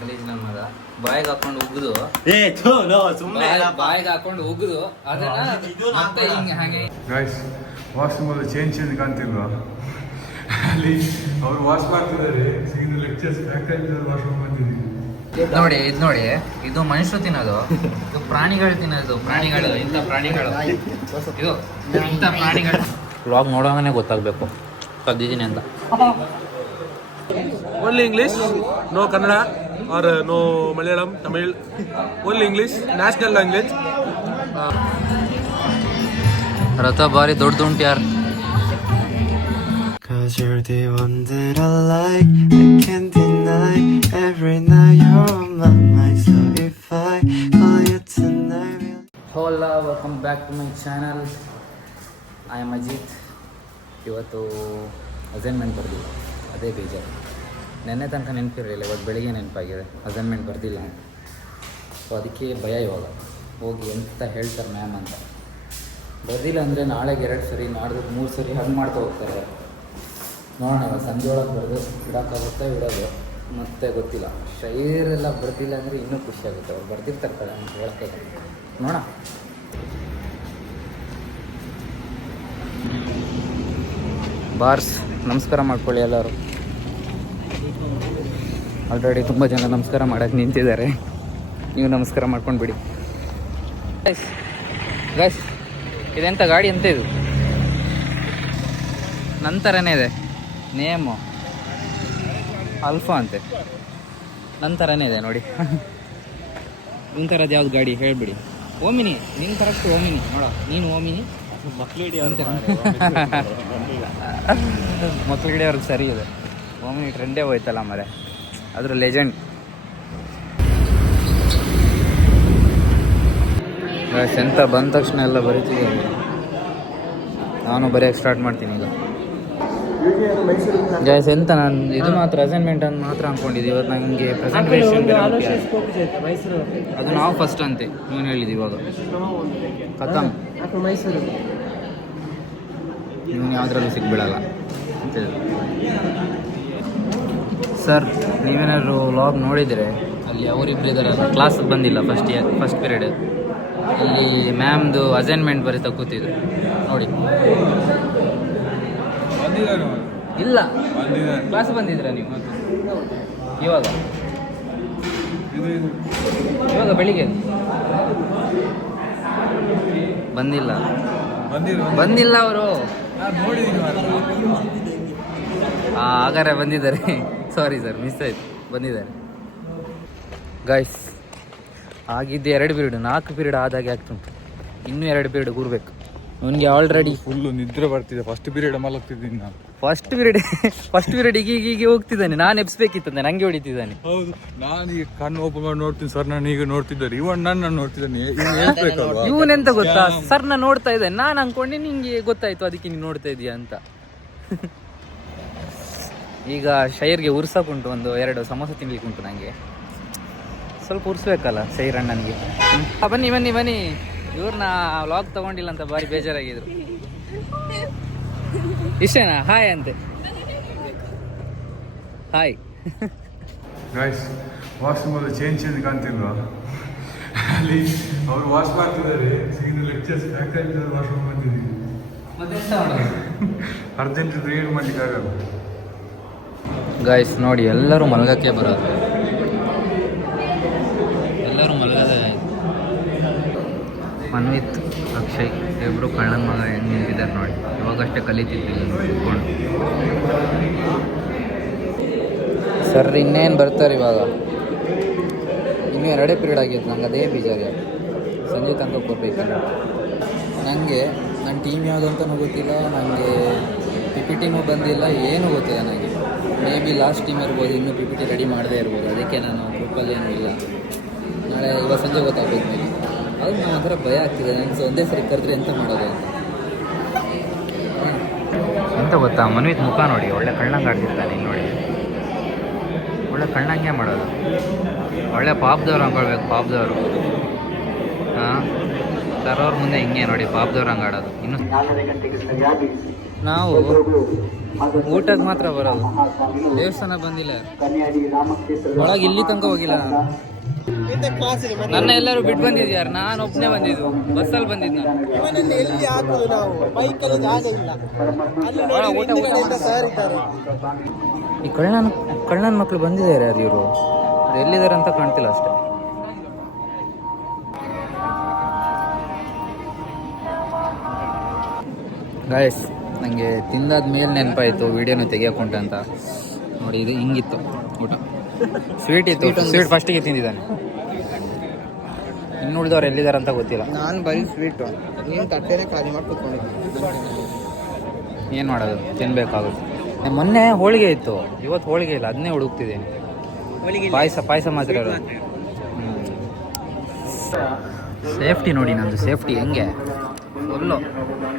ಗಲೀಜ್ ನನ್ನ ಮಗ ಬಾಯಿಗೆ ಹಾಕೊಂಡು ಉಗ್ದು ಬಾಯಿಗೆ ಹಾಕೊಂಡು ಉಗ್ದು ಅದನ್ನ ಮತ್ತೆ ಹಿಂಗೆ ಹಾಗೆ ಗಾಯ್ಸ್ ವಾಶ್ರೂಮ್ ಅಲ್ಲಿ ಚೇಂಜ್ ಕಾಣ್ತಿಲ್ವಾ ಅಲ್ಲಿ ಅವ್ರು ವಾಶ್ ಮಾಡ್ತಿದ್ದಾರೆ ಸಿಗಿದ ಲೆಕ್ಚರ್ಸ್ ಫ್ಯಾಕಲ್ಟಿ ವಾಶ್ರೂಮ್ ಬಂದಿದ್ದೀವಿ ನೋಡಿ ಇದು ನೋಡಿ ಇದು ಮನುಷ್ಯರು ತಿನ್ನೋದು ಇದು ಪ್ರಾಣಿಗಳು ತಿನ್ನೋದು ಪ್ರಾಣಿಗಳು ಇಂಥ ಪ್ರಾಣಿಗಳು ಇದು ಇಂಥ ಪ್ರಾಣಿಗಳು ವ್ಲಾಗ್ ನೋಡೋಂಗನೆ ಗೊತ್ತಾಗಬೇಕು ಕದ್ದಿದ್ದೀನಿ ಅಂತ only English no Kannada or no Malayalam Tamil only English national language ರಥ ಬಾರಿ ದೊಡ್ಡದುಂಟು ಯಾರು Cause you're the one that I like, I can't deny. Every night you're on my mind, so if I call you tonight ಹೋಲಾ welcome back to my channel. I am Ajith. ಇವತ್ತು assignment ಬರ್ದಿಲ್ಲ, ಅದೇ ಬೇಜಾರು. ನೆನ್ನೆ ತನಕ ನೆನಪಿರಲಿಲ್ಲ, ಇವತ್ತು ಬೆಳಿಗ್ಗೆ ನೆನಪಾಗಿದೆ ಅಸೈನ್ಮೆಂಟ್ ಬರ್ದಿಲ್ಲ. ಸೊ ಅದಕ್ಕೆ ಭಯ ಇವಾಗ ಹೋಗಿ ಎಂತ ಹೇಳ್ತಾರೆ ಮ್ಯಾಮ್ ಅಂತ. ಬರ್ದಿಲ್ಲ ಅಂದರೆ ನಾಳೆಗೆ 2 ಸರಿ, ನಾಡ್ದು 3 ಸರಿ ಹಂಗೆ ಮಾಡ್ತಾ ಹೋಗ್ತಾರೆ. ನೋಡೋಣ ಇವಾಗ ಸಂಜೆ ಒಳಗೆ ಬರೆದು ಇಡೋಕ್ಕಾಗುತ್ತಾ ಇಡೋದು ಮತ್ತೆ ಗೊತ್ತಿಲ್ಲ. ಶೈರೆಲ್ಲ ಬರ್ದಿಲ್ಲ ಅಂದರೆ ಇನ್ನೂ ಖುಷಿ ಆಗುತ್ತೆ. ಅವ್ರು ಬರ್ದಿರ್ತಾರೆ ಕಡೆ ಅಂತ ಹೇಳ್ತಾರೆ. ನೋಡೋಣ. ಬಾರ್ಸ್ ನಮಸ್ಕಾರ ಮಾಡ್ಕೊಳ್ಳಿ ಎಲ್ಲರೂ. ಆಲ್ರೆಡಿ ತುಂಬ ಜನ ನಮಸ್ಕಾರ ಮಾಡೋಕ್ಕೆ ನಿಂತಿದ್ದಾರೆ. ನೀವು ನಮಸ್ಕಾರ ಮಾಡ್ಕೊಂಡು ಬಿಡಿ. ಗೈಸ್ ಇದೆಂಥ ಗಾಡಿ ಅಂತ ಇದು ನಂತರನೇ ಇದೆ. ನೇಮು ಅಲ್ಫಾ ಅಂತೆ, ನಂತರನೇ ಇದೆ ನೋಡಿ. ನಿನ್ನ ಥರದ್ದು ಯಾವ್ದು ಗಾಡಿ ಹೇಳಿಬಿಡಿ. ಓಮಿನಿ, ನಿನ್ನ ಕರೆಕ್ಟ್ ಓಮಿನಿ ನೋಡೋ. ನೀನು ಓಮಿನಿ ಮಕ್ಳಿಗೆ ಅವ್ರಿಗೆ ಸರಿ ಇದೆ. ಓಮಿನಿ ಟ್ರೆಂಡೇ ಹೋಯ್ತಲ್ಲ ಮರೆ, ಅದ್ರ ಲೆಜೆಂಡ್. ಎಂತ ಬಂದ ತಕ್ಷಣ ಎಲ್ಲ ಬರೀತಿದ್ದೀನಿ. ನಾನು ಬರೆಯೋಕ್ಕೆ ಸ್ಟಾರ್ಟ್ ಮಾಡ್ತೀನಿ ಈಗ. ಗೈಸ್ ಎಂತ ನಾನು ಇದು ಮಾತ್ರ ಅಸೈನ್ಮೆಂಟ್ ಅಂತ ಮಾತ್ರ ಅಂದ್ಕೊಂಡಿದ್ದೆ. ಇವತ್ತು ನನಗೆ ಪ್ರೆಸೆಂಟೇಷನ್ ಅದು ನಾವು ಫಸ್ಟ್ ಅಂತೆ ನೀನು ಹೇಳಿದ್ದು. ಇವಾಗ ಖತಮ್, ಇವನು ಯಾವುದ್ರಲ್ಲೂ ಸಿಗ್ಬಿಡಲ್ಲ ಅಂತ. ಸರ್ ನೀವೇನಾದ್ರು ವ್ಲಾಗ್ ನೋಡಿದರೆ ಅಲ್ಲಿ ಅವರಿಬ್ಬರು ಇದ್ದಾರಲ್ಲ, ಕ್ಲಾಸಿಗೆ ಬಂದಿಲ್ಲ ಫಸ್ಟ್ ಪೀರಿಯಡ್. ಅಲ್ಲಿ ಮ್ಯಾಮ್ದು ಅಸೈನ್ಮೆಂಟ್ ಬರೀತಾ ಕೂತಿದ್ರು ನೋಡಿ. ಇಲ್ಲ ಕ್ಲಾಸ್ ಬಂದಿದ್ದೀರಾ ನೀವು ಇವಾಗ ಬೆಳಿಗ್ಗೆ ಬಂದಿಲ್ಲ ಅವರು. ಹಾಗಾದ್ರೆ ಬಂದಿದ್ದಾರೆ. ಸಾರಿ ಸರ್, ಮಿಸ್ ಆಯ್ತು. ಬಂದಿದ್ದಾರೆ ಗೈಸ್. ಆಗಿದ್ದೆ 2 ಪೀರಿಯಡ್, 4 ಪೀರಿಯಡ್ ಆದಾಗೆ ಆಗ್ತುಂಟು. ಇನ್ನೂ 2 ಪೀರಿಯಡ್ ಕೂರ್ಬೇಕು. ಅವನಿಗೆ ಆಲ್ರೆಡಿ ಫುಲ್ಲು ನಿದ್ರೆ ಬರ್ತಿದೆ. ಫಸ್ಟ್ ಪೀರಿಯಡ್ ಮಲಗ್ತಿದ್ದೀನಿ ನಾನು. ಫಸ್ಟ್ ಪೀರಿಯಡ್ ಈಗ ಹೋಗ್ತಿದ್ದಾನೆ. ನಾನು ಎಬ್ಸ್ಬೇಕಿತ್ತಂತೆ, ನಂಗೆ ಹೊಡಿತಿದ್ದಾನೆ. ಹೌದು, ನಾನು ಈಗ ಕಣ್ಣು ಓಪನ್ ಮಾಡಿ ನೋಡ್ತೀನಿ. ಸರ್ ನಾನು ಈಗ ನೋಡ್ತಿದ್ದಾರೆ, ಇವನ್ ನನ್ನ ನೋಡ್ತಿದ್ದಾನೆ. ಇವನೆಂತ ಗೊತ್ತಾ, ಸರ್ ನಾನು ನೋಡ್ತಾ ಇದ್ದಾನೆ. ನಾನು ಅನ್ಕೊಂಡೆ ನಿಂಗೆ ಗೊತ್ತಾಯ್ತು, ಅದಕ್ಕೆ ನೀನು ನೋಡ್ತಾ ಇದೀಯ ಅಂತ. ಈಗ ಶೈರ್ಗೆ ಉರ್ಸಕ್ಕುಂಟು, ಒಂದು 2 ಸಮೋಸ ತಿನ್ಲಿಕ್ಕೆ ಉಂಟು. ನನಗೆ ಸ್ವಲ್ಪ ಉರ್ಸ್ಬೇಕಲ್ಲ ಶೈರ್ ಅಣ್ಣನಿಗೆ. ಬನ್ನಿ ಇವ್ರನ್ನ ವ್ಲಾಗ್ ತಗೊಂಡಿಲ್ಲ ಅಂತ ಭಾರಿ ಬೇಜಾರಾಗಿದ್ರು. ಇಷ್ಟೇನಾ? ಹಾಯ್ ಅಂತೆ. ಹಾಯ್ ಗಾಯ್ಸ್ ವಾಶ್ರೂಮ್ ಅಲ್ಲಿ ಚೇಂಜ್ ಕಾಣ್ತಿಲ್ವಾ ಅಲ್ಲಿ ಅವ್ರು ವಾಶ್ ಮಾಡ್ತಿದ್ದಾರೆ. ಸಿಗಿದ ಲೆಕ್ಚರ್ಸ್ ಫ್ಯಾಕಲ್ಟಿ ವಾಶ್ರೂಮ್ ಬಂದಿದ್ದೀವಿ. ಅರ್ಜೆಂಟ್ ರೀಡ್ ಮಾಡ್ಲಿಕ್ಕೆ ಆಗಲ್ಲ. ಗಾಯ್ಸ್ ನೋಡಿ, ಎಲ್ಲರೂ ಮಲಗಕ್ಕೆ ಬರೋದು. ಎಲ್ಲರೂ ಮಲಗದೆ. ಮನ್ವಿತ್, ಅಕ್ಷಯ್ ಇಬ್ಬರು ಕಳ್ಳನ ಮಗ ಹೆಂಗೆ ನಿಂತಿದ್ದಾರೆ ನೋಡಿ. ಇವಾಗಷ್ಟೇ ಕಲಿತಿದ್ದಿಲ್ಲ ಕೂತ್ಕೊಂಡು. ಸರ್ ಇನ್ನೇನು ಬರ್ತಾರೆ ಇವಾಗ. ಇನ್ನೂ 2 ಪೀರಿಯಡ್ ಆಗಿತ್ತು. ನಂಗೆ ಅದೇ ಬೇಜಾರು. ಸಂಜೆ ತನಕ ಕೊಡ್ಬೇಕಲ್ಲ. ನನಗೆ ನನ್ನ ಟೀಮ್ ಯಾವುದು ಅಂತಲೂ ಗೊತ್ತಿಲ್ಲ, ನನಗೆ PPT ಬಂದಿಲ್ಲ, ಏನೂ ಗೊತ್ತಿಲ್ಲ ನನಗೆ. ಮೇ ಬಿ ಲಾಸ್ಟ್ ಟೀಮ್ ಇರ್ಬೋದು, ಇನ್ನೂ PPT ರೆಡಿ ಮಾಡದೇ ಇರ್ಬೋದು. ಅದಕ್ಕೆ ನಾನು ಗ್ರೂಪಲ್ಲೇನೂ ಇಲ್ಲ. ನಾಳೆ ಇವಾಗ ಸಂಜೆ ಗೊತ್ತಾಗಬೇಕು ನನಗೆ. ಅದು ನಾನು ಒಂಥರ ಭಯ ಆಗ್ತಿದೆ ನನಗೆ. ಒಂದೇ ಸರಿ ಕರೆದ್ರೆ ಎಂತ ಮಾಡೋದು ಅಂತ ಗೊತ್ತಾ. ಮನ್ವಿತ್ ಮುಖ ನೋಡಿ, ಒಳ್ಳೆ ಕಳ್ಳಂಗೆ ಆಡ್ತಿರ್ತಾನೆ ನೋಡಿ. ಒಳ್ಳೆ ಕಳ್ಳಂಗೆ ಮಾಡೋದು. ಒಳ್ಳೆ ಪಾಪದವ್ರು ಅಂದ್ಕೊಳ್ಬೇಕು, ಪಾಪದವರು. ಹಾಂ ತರೋರ್ ಮುಂದೆ ಹಿಂಗೆ ನೋಡಿ ಪಾಪದವ್ರು ಹಂಗೆ ಆಡೋದು. ಇನ್ನು ನಾವು ಊಟಕ್ಕೆ ಮಾತ್ರ ಬರೋದು, ದೇವಸ್ಥಾನ ಬಂದಿಲ್ಲ. ಒಳಗೆ ಇಲ್ಲಿ ತನಕ ಹೋಗಿಲ್ಲ ನಾನು. ನನ್ನ ಎಲ್ಲರೂ ಬಿಟ್ಟು ಬಂದಿದ್ಯಾರು, ನಾನು ಒಬ್ಬನೇ ಬಂದಿದ್ದು, ಬಸ್ಸಲ್ಲಿ ಬಂದಿದ್ದು ನಾನು. ಈ ಕಳ್ಳನ ಮಕ್ಕಳು ಬಂದಿದ್ದಾರೆ, ಅದು ಇವರು ಎಲ್ಲಿದ್ದಾರೆ ಅಂತ ಕಾಣ್ತಿಲ್ಲ ಅಷ್ಟೇ. ಗಾಯ್ಸ್, ನನಗೆ ತಿಂದಾದ ಮೇಲೆ ನೆನಪಾಯಿತು ವೀಡಿಯೋನ ತೆಗಿಯೋಕೊಂಡೆ ಅಂತ. ನೋಡಿ, ಇದು ಹಿಂಗಿತ್ತು ಊಟ. ಸ್ವೀಟ್ ಇತ್ತು, ಸ್ವೀಟ್ ಫಸ್ಟಿಗೆ ತಿಂದಿದ್ದಾನೆ. ಇನ್ನು ಉಳಿದವ್ರು ಎಲ್ಲಿದ್ದಾರೆ ಅಂತ ಗೊತ್ತಿಲ್ಲ. ನಾನು ಬರೀ ಸ್ವೀಟು, ನೀನು ತಟ್ಟೆನೇ ಖಾಲಿ ಮಾಡಿ ಕೂತ್ಕೊಂಡಿದ್ದೆ. ಏನು ಮಾಡೋದು, ತಿನ್ಬೇಕಾಗುತ್ತೆ. ಮೊನ್ನೆ ಹೋಳಿಗೆ ಇತ್ತು, ಇವತ್ತು ಹೋಳಿಗೆ ಇಲ್ಲ, ಅದನ್ನೇ ಹುಡುಕ್ತಿದ್ದೀನಿ. ಪಾಯಸ ಮಾತ್ರ ಇರೋದು. ಸೇಫ್ಟಿ ನೋಡಿ, ನಂದು ಸೇಫ್ಟಿ ಹೆಂಗೆ ಫುಲ್ಲು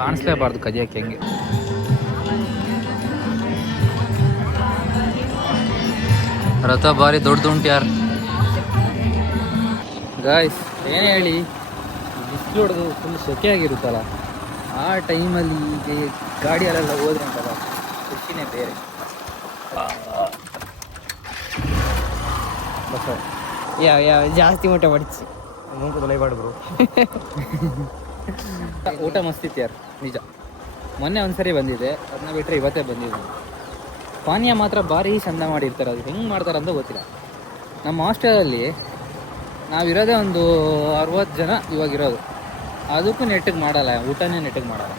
ಕಾಣಿಸ್ಲೇಬಾರ್ದು ಕದಿಯೋಕ್ಕೆ. ಹೆಂಗೆ ರಥ ಭಾರಿ ದೊಡ್ಡದುಂಟು ಯಾರು. ಗಾಯ್ಸ್, ಏನು ಹೇಳಿ, ಬಿಸಿಲು ಹೊಡೆದು ಫುಲ್ ಸೆಕೆ ಆಗಿರುತ್ತಲ್ಲ, ಆ ಟೈಮಲ್ಲಿ ಈಗ ಗಾಡಿಯಲ್ಲೆಲ್ಲ ಹೋದ್ರೆ ಉಂಟಲ್ಲ, ಖುಷಿನೇ ಬೇರೆ. ಜಾಸ್ತಿ ಊಟ ಮಾಡಿಸಿ ಬ್ರೋ. ಊಟ ಮಸ್ತಿತ್ತು ಯಾರು, ನಿಜ. ಮೊನ್ನೆ ಒಂದ್ಸರಿ ಬಂದಿದೆ, ಅದನ್ನ ಬಿಟ್ಟರೆ ಇವತ್ತೇ ಬಂದಿದ್ದೆ. ಪಾನೀಯ ಮಾತ್ರ ಭಾರಿ ಚಂದ ಮಾಡಿರ್ತಾರೆ, ಅದು ಹೆಂಗೆ ಮಾಡ್ತಾರೆ ಅಂತ ಗೊತ್ತಿಲ್ಲ. ನಮ್ಮ ಹಾಸ್ಟೆಲಲ್ಲಿ ನಾವಿರೋದೇ ಒಂದು 60 ಜನ ಇವಾಗಿರೋದು, ಅದಕ್ಕೂ ನೆಟ್ಟಿಗೆ ಮಾಡಲ್ಲ, ಊಟನೇ ನೆಟ್ಟಿಗೆ ಮಾಡಲ್ಲ.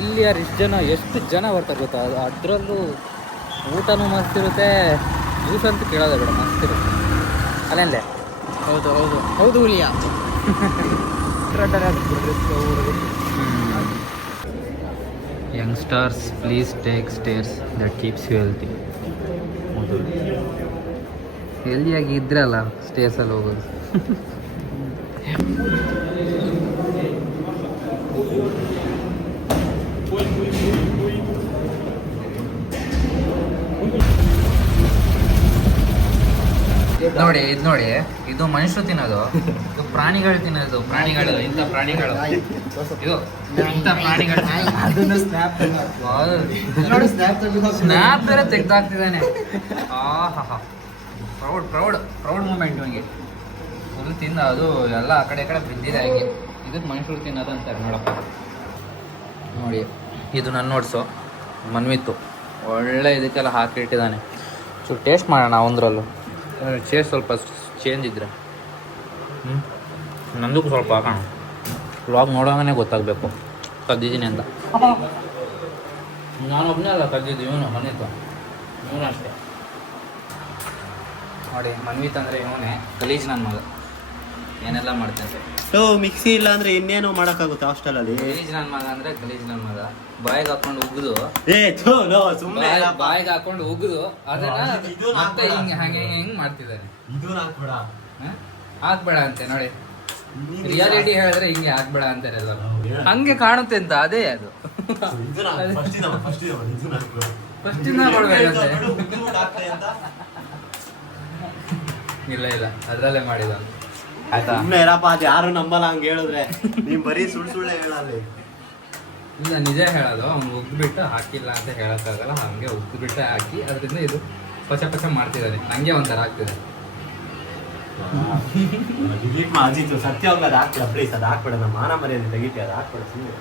ಇಲ್ಲಿ ಯಾರು ಎಷ್ಟು ಜನ ಬರ್ತಾರೆ ಗೊತ್ತಾ, ಅದರಲ್ಲೂ ಊಟನೂ ಮಸ್ತಿರುತ್ತೆ, ಜ್ಯೂಸ್ ಅಂತ ಕೇಳೋದೇ ಬೇಡ, ಮಸ್ತಿರುತ್ತೆ. ಅಲ್ಲೇ ಹೌದು ಹೌದು ಹೌದು ಹುಲಿಯ youngsters please take stairs that keeps you healthy. ಹೆಲ್ದಿಯಾಗಿ ಇದ್ರಲ್ಲ ಸ್ಟೇರ್ಸಲ್ಲಿ ಹೋಗೋದು. ನೋಡಿ, ಇದು ನೋಡಿ, ಇದು ಮನುಷ್ಯರು ತಿನ್ನೋದು, ಇದು ಪ್ರಾಣಿಗಳು ತಿನ್ನೋದು. ಇಂಥ ಪ್ರಾಣಿಗಳು ಇದು, ಇಂಥ ಪ್ರಾಣಿಗಳು ಸ್ನ್ಯಾಪ್ ಬೇರೆ ತೆಗ್ದಾಕ್ತಿದ್ದಾನೆ. ಪ್ರೌಡ್ ಮೂಮೆಂಟ್ ನನಗೆ. ಫುಲ್ ತಿಂದ ಅದು ಎಲ್ಲ ಆ ಕಡೆ ಬಿದ್ದಿದೆ ಹಾಗೆ. ಇದಕ್ಕೆ ಮನುಷ್ಯರು ತಿನ್ನೋದು ಅಂತಾರೆ ನೋಡಪ್ಪ. ನೋಡಿ, ಇದು ನನ್ನ ನೋಟ್ಸು, ಮನ್ವಿತ್ತು ಒಳ್ಳೆ ಇದಕ್ಕೆಲ್ಲ ಹಾಕಿ ಇಟ್ಟಿದ್ದಾನೆ. ಚೂರು ಟೇಸ್ಟ್ ಮಾಡೋಣ ಒಂದರಲ್ಲೂ. ಸ್ವಲ್ಪ ಚೇಂಜ್ ಇದ್ರೆ ನಂದಕ್ಕೂ ಸ್ವಲ್ಪ ಹಾಕೋಣ. ವ್ಲಾಗ್ ನೋಡೋಂಗೇ ಗೊತ್ತಾಗಬೇಕು ಕದ್ದಿದ್ದೀನಿ ಅಂತ. ನಾನೊಬ್ಬನೇ ಅಲ್ಲ ಕದ್ದಿದ್ದು, ಇವನು ಮನ್ವಿತ್, ಇವನು ಅಷ್ಟೇ. ನೋಡಿ, ಮನ್ವಿತ್ ಅಂದರೆ ಇವನೇ ಗಲೀಜ್ ನನ್ನ ಮಗ, ಏನೆಲ್ಲ ಮಾಡ್ತೇನೆ. ಮಿಕ್ಸಿ ಇಲ್ಲ ಅಂದ್ರೆ ಇನ್ನೇನು ಮಾಡೋಕ್ಕಾಗುತ್ತೆ ಹಾಸ್ಟೆಲಲ್ಲಿ. ಗಲೀಜ್ ನನ್ನ ಮಗ ಅಂದರೆ ಗಲೀಜ್ ನನ್ನ ಮಗ. ಬಾಯಿಗೆ ಹಾಕೊಂಡು ಉಗಿದು ಬಾಯಿಗೆ ಹಾಕೊಂಡು ಉಗಿದು ಅದನ್ನ ಮತ್ತೆ ಹಿಂಗೆ ಮಾಡ್ತಿದ್ದಾನೆ. ಹಾಕ್ಬೇಡ ಅಂತೆ ನೋಡಿ, ರಿಯಾಲಿಟಿ ಹೇಳಿದ್ರೆ ಹಿಂಗೆ ಹಾಕ್ಬೇಡ ಅಂತಾರೆ ಎಲ್ಲರೂ. ಹಂಗೆ ಕಾಣುತ್ತೆ ಅಂತ ಅದೇ ಅದು. ಫಸ್ಟಿಂದ ಕೊಡ್ಬೇಕಂತೆ. ಇಲ್ಲ ಅದ್ರಲ್ಲೇ ಮಾಡಿದ ಆಯ್ತಾ. ಅದು ಯಾರು ನಂಬಲ್ಲ ಹಂಗೆ ಹೇಳಿದ್ರೆ, ನೀವ್ ಬರೀ ಸುಳ್ಳು ಹೇಳಲ್ಲ. ಇಲ್ಲ, ನಿಜ ಹೇಳೋದು. ಅವ್ನು ಉಗ್ಬಿಟ್ಟು ಹಾಕಿಲ್ಲ ಅಂತ ಹೇಳೋಕ್ಕಾಗಲ್ಲ, ಹಂಗೆ ಉಗ್ಬಿಟ್ಟೆ ಹಾಕಿ ಅದರಿಂದ ಇದು ಪಚ ಮಾಡ್ತಿದ್ದಾನೆ. ಹಂಗೆ ಒಂಥರ ಆಗ್ತಿದೆ. ಸತ್ಯವಾಗ ಅದು ಹಾಕ್ಬೇಡ ಪ್ಲೀಸ್, ಅದು ಹಾಕ್ಬೇಡ, ನಮ್ಮ ಮಾನ ಮರ್ಯಾದೆ ತೆಗಿತಿ, ಅದು ಹಾಕ್ಬೇಡ ಸುಮ್ಮನೆ.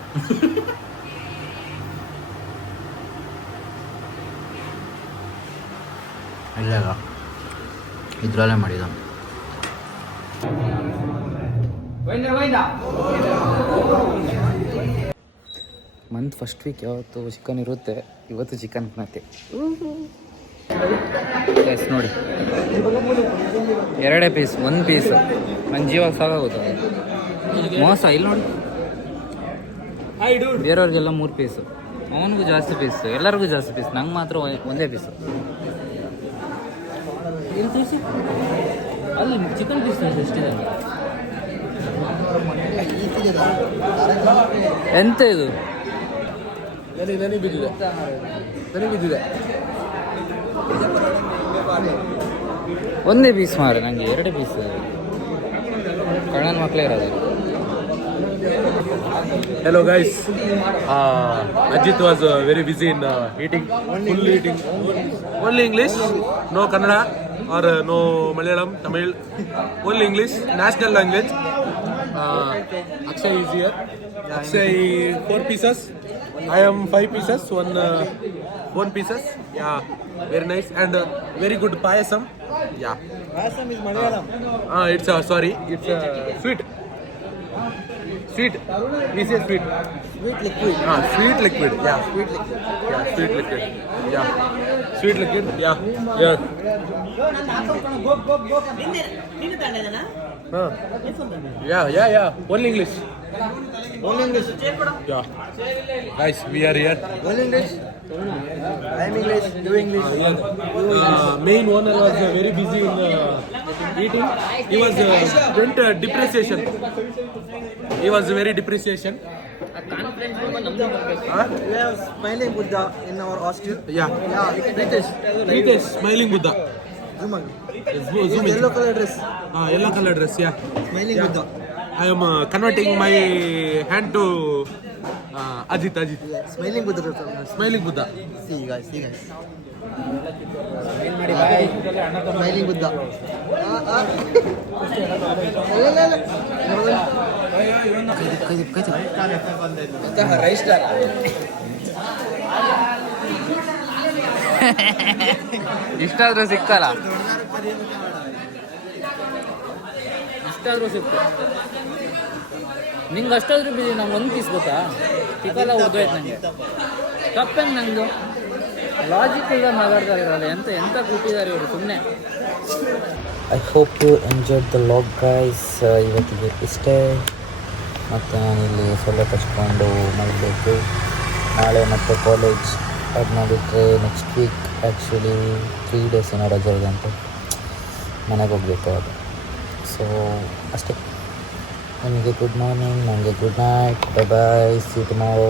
ಇಲ್ಲ ಇದ್ರಲ್ಲೇ ಮಾಡಿದ. ಮಂತ್ ಫಸ್ಟ್ ವೀಕ್ ಯಾವತ್ತು ಚಿಕನ್ ಇರುತ್ತೆ, ಇವತ್ತು ಚಿಕನ್ ಮತ್ತೆ ಎಸ್ ನೋಡಿ, 2 ಪೀಸ್, 1 ಪೀಸ್ ನನ್ನ ಜೀವಾಗ ಸಾಕಾಗುತ್ತೆ. ಮೋಸ ಇಲ್ಲಿ ನೋಡಿ, ಬೇರೆಯವ್ರಿಗೆಲ್ಲ 3 ಪೀಸು, ಅವನಿಗೂ ಜಾಸ್ತಿ ಪೀಸು, ಎಲ್ಲರಿಗೂ ಜಾಸ್ತಿ ಪೀಸ್, ನಂಗೆ ಮಾತ್ರ 1 ಪೀಸು. ಇಲ್ಲಿ ತೋರಿಸಿ, ಅಲ್ಲಿ ಚಿಕನ್ ಪೀಸ್ ಎಷ್ಟಿದೆ? ಎಂತ ಇದು? ನನಗೆ ಬಿದ್ದಿದೆ. 1 ಪೀಸ್ ಮಾರೆ, ನನಗೆ 2 ಪೀಸ್. ಕಳ್ಳನ ಮಕ್ಕಳೇ ಇರೋದು. Hello guys. Ajit was very busy in eating. Full eating. Only English. No Kannada or no Malayalam, Tamil. Only English. National language. Akshay is here. Akshay 4 pieces. I am 5 pieces. One pieces. Yeah. Very nice and very good payasam. Yeah. Payasam is Malayalam. It's sorry. It's sweet. Sweet. We say sweet. Sweet liquid. Sweet liquid. Yeah. Sweet liquid. Yeah. Sweet liquid. Yeah. Sweet liquid. Yeah. Yeah. Yeah. Only English. Only English. Yeah. Guys, we are here. Only English. I am English. You English. Main owner was very busy in eating. He was went depreciation. He was very depreciation. We have smiling Buddha in our hostel. Yeah. Ritesh, smiling Buddha. Zoom Zoom in. yellow color dress. Yellow color dress. Yeah. Smiling Buddha. I am converting my hand to Ajit. Yeah, smiling Buddha. Smiling Buddha. See guys. Smiling Buddha. ಇಷ್ಟಾದ್ರೂ ಸಿಕ್ತಲ್ಲ, ಇಷ್ಟಾದ್ರೂ ಸಿಕ್ತು. ನಿಂಗೆ ಅಷ್ಟಾದ್ರೂ ಬಿಡಿ, ನಂಗೆ ಒಂದು piece ಗೊತ್ತಾ, ಚಿಕ್ಕಲ್ಲ ಉಡ್ದೋಯ್ತು ನನಗೆ. ತಪ್ಪೇನು ನಂದು logic ಇಲ್ಲ ಮಾತಾಡ್ತಾರೆ ಇರಲ್ಲ. ಎಂತ ಕೂತಿದ್ದಾರೆ ಇವರು ಸುಮ್ಮನೆ. I hope you enjoyed the log guys. ಇವತ್ತಿಗೆ ಇಷ್ಟೇ. ಮತ್ತು ನಾನಿಲ್ಲಿ ಸೊಳ್ಳೆ ಕಚ್ಕೊಂಡು ಮಾಡಬೇಕು. ನಾಳೆ ಮತ್ತೆ ಕಾಲೇಜ್. ಅದು ಮಾಡಿಬಿಟ್ರೆ ನೆಕ್ಸ್ಟ್ ವೀಕ್ ಆ್ಯಕ್ಚುಲಿ 3 days ಏನೋ ರಜೆ ಇದೆ ಅಂತ, ಮನೆಗೆ ಹೋಗಬೇಕು ಅದು. ಸೊ ಅಷ್ಟೇ. ನಿಮಗೆ ಗುಡ್ ಮಾರ್ನಿಂಗ್, ನನಗೆ good night. Bye bye. C tomorrow.